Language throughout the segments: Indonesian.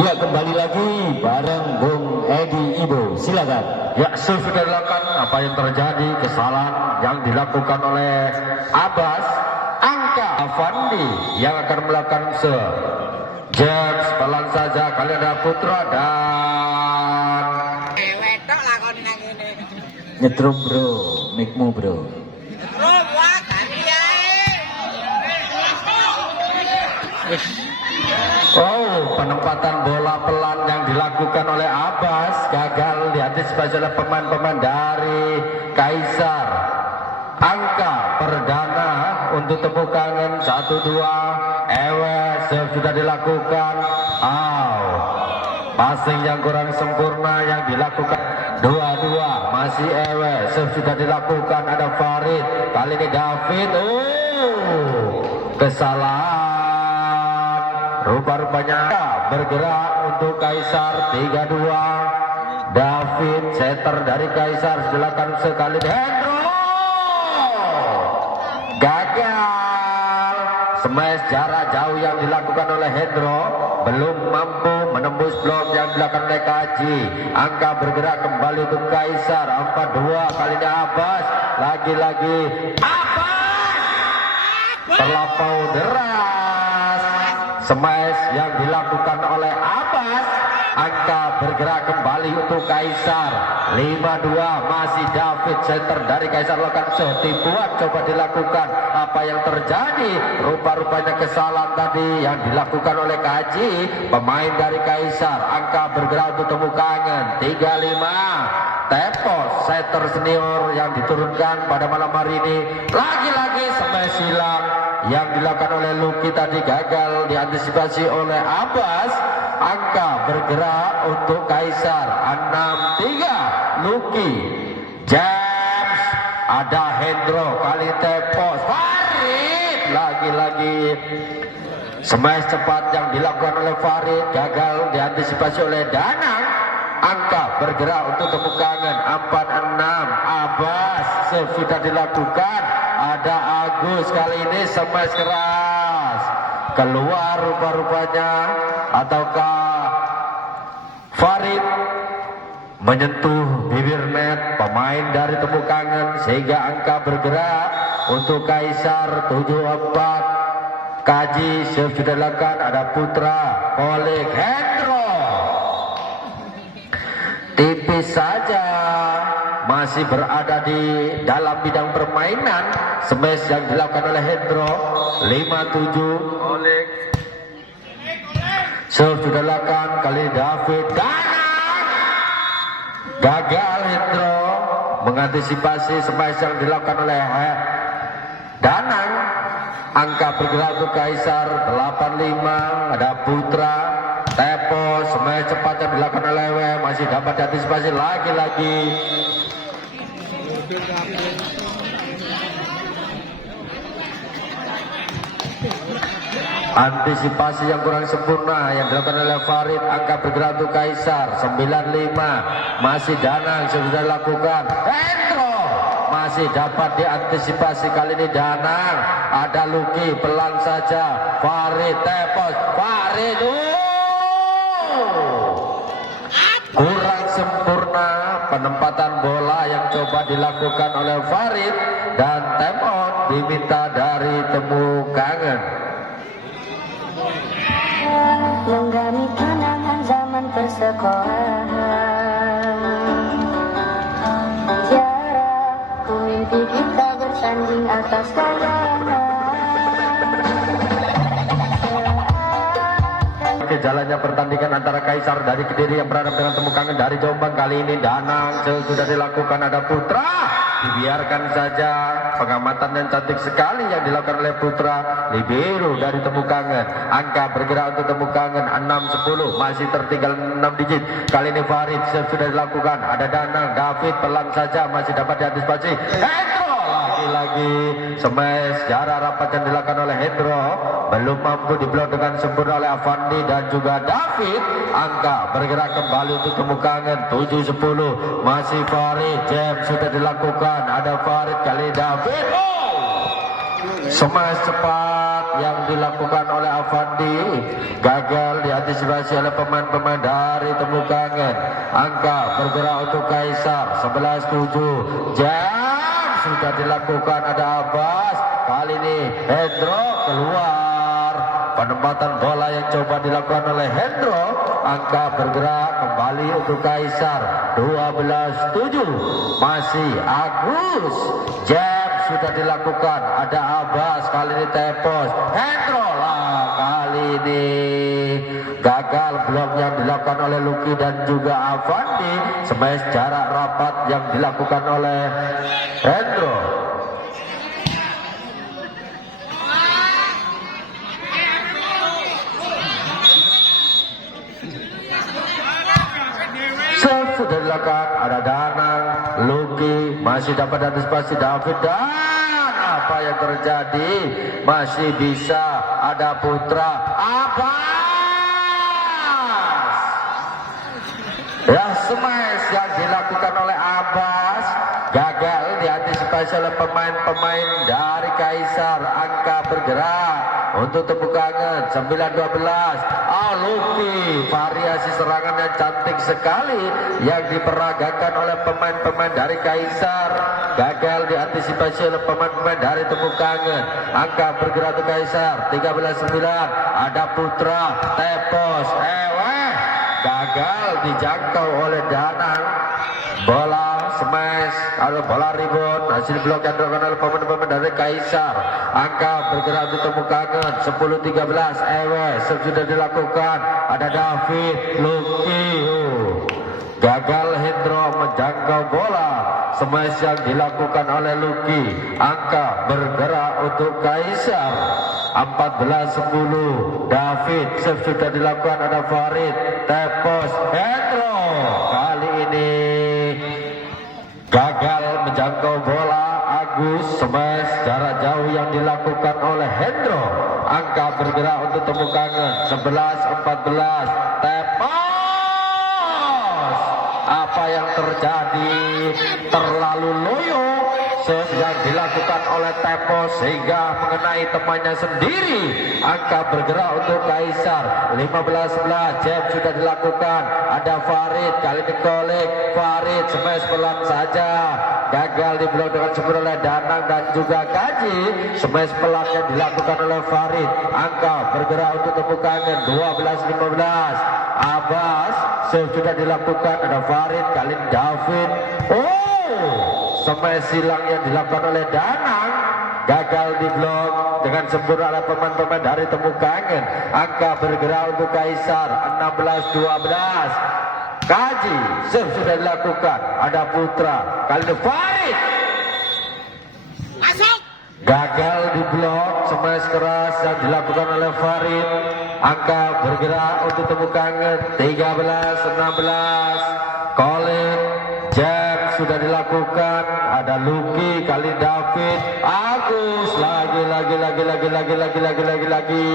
Ya, kembali lagi bareng Bung Edi Ibo, silakan. Ya, sudah dilakukan apa yang terjadi, kesalahan yang dilakukan oleh Abbas Angka Avandi yang akan melakukan James pelan saja, kali ada Putra dan Nyetrum bro, mikmu bro. Oh, penempatan bola pelan yang dilakukan oleh Abbas gagal diantisipasi oleh pemain-pemain dari Kaisar. Angka perdana untuk tepuk tangan 1-2. Sudah dilakukan. Passing yang kurang sempurna yang dilakukan 2-2 masih sudah dilakukan. Ada Farid, kali ini David. Kesalahan. Rupa-rupanya bergerak untuk Kaisar 3-2. David setter dari Kaisar silakan sekali. Hendro gagal. Smash jarak jauh yang dilakukan oleh Hendro belum mampu menembus blok yang dilakukan oleh Kaji. Angka bergerak kembali untuk Kaisar 4-2. Kali ini Abbas lagi-lagi Abbas terlampau deras. Smash yang dilakukan oleh Abbas. Angka bergerak kembali untuk Kaisar 5-2 masih David center dari Kaisar lakukan tipuan coba dilakukan. Apa yang terjadi? Rupa-rupanya kesalahan tadi yang dilakukan oleh Kaji pemain dari Kaisar. Angka bergerak untuk temu kangen 3-5. Tepos setter senior yang diturunkan pada malam hari ini. Lagi-lagi smash hilang yang dilakukan oleh Lucky tadi gagal diantisipasi oleh Abbas. Angka bergerak untuk Kaisar 6-3. Lucky, James, ada Hendro, kali Tepos, Farid, lagi-lagi smash cepat yang dilakukan oleh Farid gagal diantisipasi oleh Danang. Angka bergerak untuk tepuk tangan 4-6. Abbas sudah dilakukan. Ada Agus, kali ini smash keras keluar rupa-rupanya, ataukah Farid menyentuh bibir net pemain dari tepuk tangan sehingga angka bergerak untuk Kaisar 7-4. Kaji sudah dilakukan. Ada Putra, Kolik, Hendro tipis saja masih berada di dalam bidang permainan. Smash yang dilakukan oleh Hendro 5-7. Oleh sudah dilakukan kali David gagal. Hendro mengantisipasi smash yang dilakukan oleh Danang. Angka bergerak untuk Kaisar 8-5. Ada Putra, Tepo, smash cepat yang dilakukan oleh masih dapat diantisipasi lagi-lagi. Antisipasi yang kurang sempurna yang dilakukan oleh Farid. Angka bergerak untuk Kaisar 9-5 masih Danang sudah dilakukan. Hendro masih dapat diantisipasi kali ini Danang. Ada Lucky pelan saja. Farid, Tepos, Farid kurang sempurna penempatan bola yang coba dilakukan oleh Farid, dan Temon diminta dari temu kangen. Menggami kenangan zaman persekolahan, jarak ku mimpi kita bersanding atas kayangan. Jalannya pertandingan antara Kaisar dari Kediri yang berhadapan dengan temu kangen dari Jombang. Kali ini Danang sudah dilakukan. Ada Putra, dibiarkan saja. Pengamatan yang cantik sekali yang dilakukan oleh Putra. Libero dari temu kangen. Angka bergerak untuk temu kangen 6-10 masih tertinggal 6 digit. Kali ini Farid sudah dilakukan. Ada Danang, David pelan saja masih dapat diantisipasi. Hendro lagi smash jarak rapat yang dilakukan oleh Hendro belum mampu diblok dengan sempurna oleh Avandi dan juga David. Angka bergerak kembali untuk temu kangen 7-10 masih Farid. James sudah dilakukan. Ada Farid, kali David smash cepat yang dilakukan oleh Avandi gagal diantisipasi oleh pemain-pemain dari Temukangen. Angka bergerak untuk Kaisar 11-7. Jam sudah dilakukan, ada Abbas. Kali ini Hendro keluar. Penempatan bola yang coba dilakukan oleh Hendro. Angka bergerak kembali untuk Kaisar 12-7. Masih Agus. Jam sudah dilakukan, ada Abbas. Kali ini tepos Hendro lah. Kali ini gagal blok yang dilakukan oleh Luki dan juga Avandi. Smash jarak rapat yang dilakukan oleh Hendro. Sudah dilakukan, ada Danang, Luki, masih dapat antisipasi David, dan apa yang terjadi? Masih bisa, ada Putra, Abbas. Ya, smash yang dilakukan oleh Abbas gagal diantisipasi oleh pemain-pemain dari Kaisar. Angka bergerak untuk Temukangen 9-12. Luki, variasi serangan yang cantik sekali yang diperagakan oleh pemain-pemain dari Kaisar. Gagal diantisipasi oleh pemain-pemain dari Temukangen. Angka bergerak untuk Kaisar 13-9. Ada Putra, tepos, gagal dijangkau oleh Danang. Bola smash atau bola rebound, hasil blok yang dilakukan oleh pemain-pemain dari Kaisar. Angka bergerak untuk Temukangen 10-13. Sudah dilakukan, ada David, Luki. Gagal Hendro menjangkau bola. Smash yang dilakukan oleh Luki. Angka bergerak untuk Kaisar 14-10. David, sudah dilakukan, ada Farid, tepos Hendro. Kali ini gagal menjangkau bola. Agus, smash jarak jauh yang dilakukan oleh Hendro. Angka bergerak untuk Temukangen 11-14. Tepos. Apa yang terjadi? Terlalu loyo yang dilakukan oleh Tepos sehingga mengenai temannya sendiri. Angka bergerak untuk Kaisar 15-11. Jam sudah dilakukan, ada Farid, kali ini kolek Farid, smash pelan saja, gagal diblok dengan sempurna oleh Danang dan juga Kaji. Smash pelan yang dilakukan oleh Farid. Angka bergerak untuk Temukangen 12-15. Abbas sudah dilakukan, ada Farid, kali ini David. Smash silang yang dilakukan oleh Danang gagal diblok dengan sempurna oleh pemain-pemain dari Temukangen. Angka bergerak untuk Kaisar 16-12. Kaji sudah dilakukan, ada Putra, kali ini Farid gagal diblok. Smash keras yang dilakukan oleh Farid. Angka bergerak untuk Temukangen 13-16. Colin, Jam sudah dilakukan, ada Luki, kali David, Agus, lagi.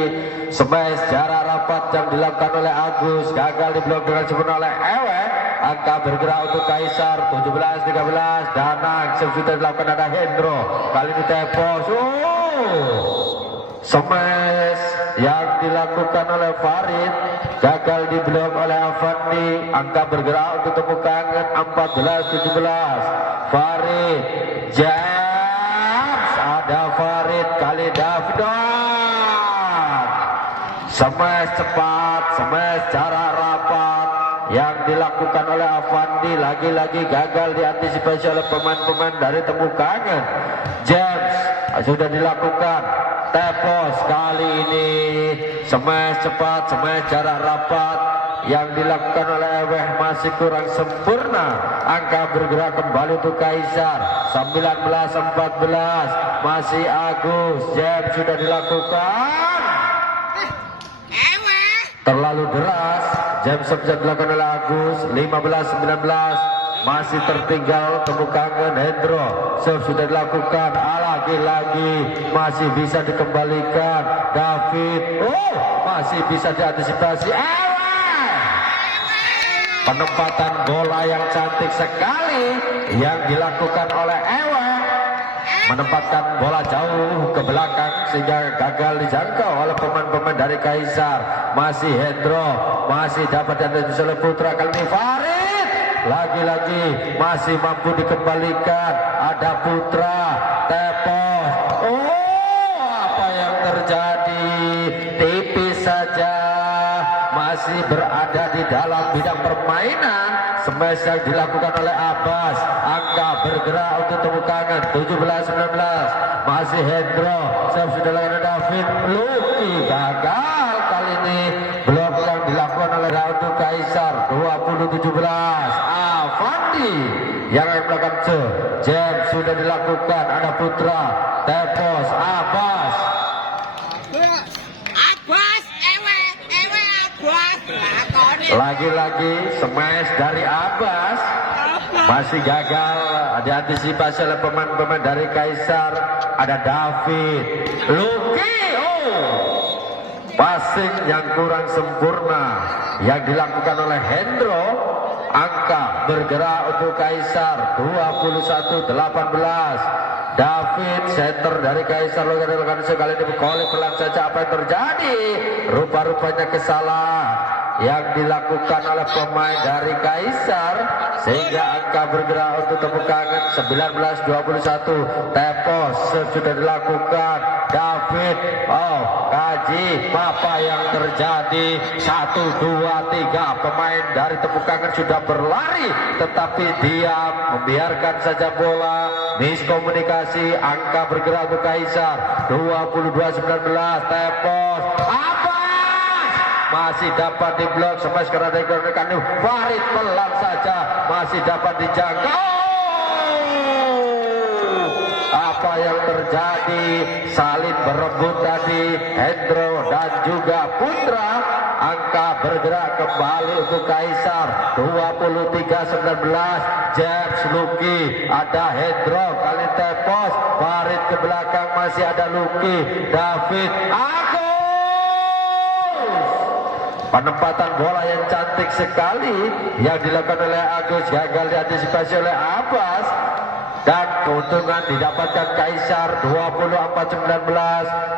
Smash jarak rapat yang dilakukan oleh Agus gagal diblok dengan sempurna oleh Ewe. Angka bergerak untuk Kaisar 17-13. Danang sudah dilakukan, ada Hendro, kali ini tepos. Smash yang dilakukan oleh Farid gagal diblok oleh Avandi. Angka bergerak untuk Temukangen 14-17. Farid, James, ada Farid, kali Davidon. Smash cepat, smash jarak rapat yang dilakukan oleh Avandi. Lagi-lagi gagal diantisipasi oleh pemain-pemain dari Temukangen. James sudah dilakukan, tepos kali ini smash cepat, smash jarak rapat yang dilakukan oleh Eweh masih kurang sempurna. Angka bergerak kembali untuk Kaisar 19-14. Masih Agus. Jam sudah dilakukan, terlalu deras. Jam sudah dilakukan oleh Agus 15-19. Masih tertinggal Temukangen. Hendro sudah dilakukan, lagi-lagi masih bisa dikembalikan. David, masih bisa diantisipasi. Penempatan bola yang cantik sekali yang dilakukan oleh Ewe. menempatkan bola jauh ke belakang sehingga gagal dijangkau oleh pemain-pemain dari Kaisar. Masih Hendro, masih dapat diantisipasi oleh Putra. Kali ini Farid lagi-lagi masih mampu dikembalikan. Ada Putra, Tepos. Oh, apa yang terjadi? Tipis saja, masih berada di dalam bidang permainan. Smash yang dilakukan oleh Abbas. Angka bergerak untuk tepuk tangan 17-19. Masih Hendro, sudah dilakukan David. Luki gagal kali ini. Blok yang dilakukan oleh Rautu Kaisar 20-17. Avandi yang akan melakukan jam sudah dilakukan. Ada Putra, Tepos, Abbas. Lagi-lagi smash dari Abbas. Masih gagal diantisipasi oleh pemain-pemain dari Kaisar. Ada David, Luki. Passing yang kurang sempurna yang dilakukan oleh Hendro. Angka bergerak untuk Kaisar 21-18. David center dari Kaisar lakukan sekali ini berkoli pelan saja. Apa yang terjadi? Rupa-rupanya kesalahan yang dilakukan oleh pemain dari Kaisar sehingga angka bergerak untuk tepuk tangan 19-21. Tepos sudah dilakukan. David, kaji apa yang terjadi? 1, 2, 3 pemain dari tepuk tangan sudah berlari tetapi diam, membiarkan saja bola. Miskomunikasi, angka bergerak untuk Kaisar 22-19. Tepos, masih dapat diblok. Smash karena digunakan Farid pelan saja, masih dapat dijangkau. Apa yang terjadi? Saling berebut tadi Hendro dan juga Putra. Angka bergerak kembali untuk Kaisar 23-19. James, Luki, ada Hendro, kali Tepos, Farid ke belakang, masih ada Luki, David, penempatan bola yang cantik sekali yang dilakukan oleh Agus, gagal diantisipasi oleh Abbas dan keuntungan didapatkan Kaisar 24-19.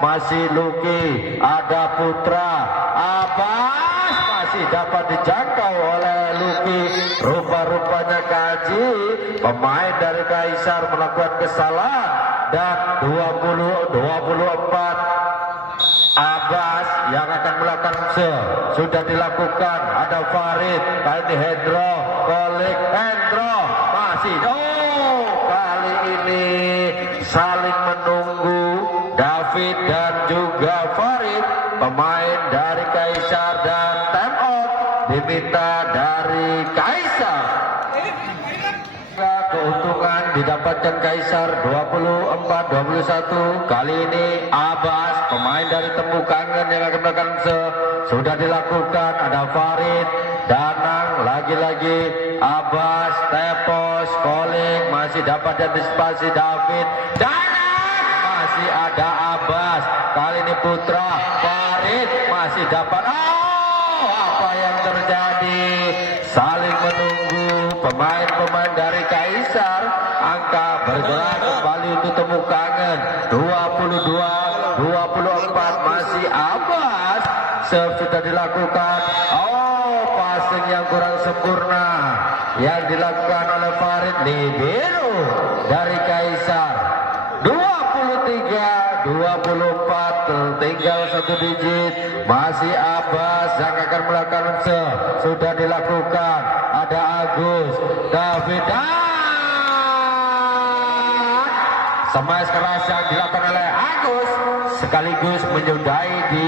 Masih Luki, ada Putra, Abbas masih dapat dijangkau oleh Luki. Rupa-rupanya Kaji, pemain dari Kaisar melakukan kesalahan dan 20-24. Abbas yang akan melakukan sudah dilakukan. Ada Farid, kali ini Hendro, Kolik, Hendro masih. Kali ini saling menunggu David dan juga Farid, pemain dari Kaisar, dan time out diminta dari Kaisar. Keuntungan didapatkan Kaisar 24-21. Kali ini Abbas, pemain dari Temu Kangen yang akan melakukan sudah dilakukan. Ada Farid, Danang, lagi-lagi Abbas, Tepos, Kolik, masih dapat diantisipasi David, Danang, masih ada Abbas. Kali ini Putra, Farid masih dapat. Apa yang terjadi? Saling menunggu pemain-pemain dari Kaisar. Angka bergerak kembali untuk Temu Kangen 22-24. masih Abbas. Serve sudah dilakukan. Passing yang kurang sempurna yang dilakukan oleh Farid. Libero dari Kaisar 23-24, tinggal satu digit. Masih Abbas yang akan melakukan sudah dilakukan. Ada Agus, David, smash keras yang dilakukan oleh Agus sekaligus menyudahi di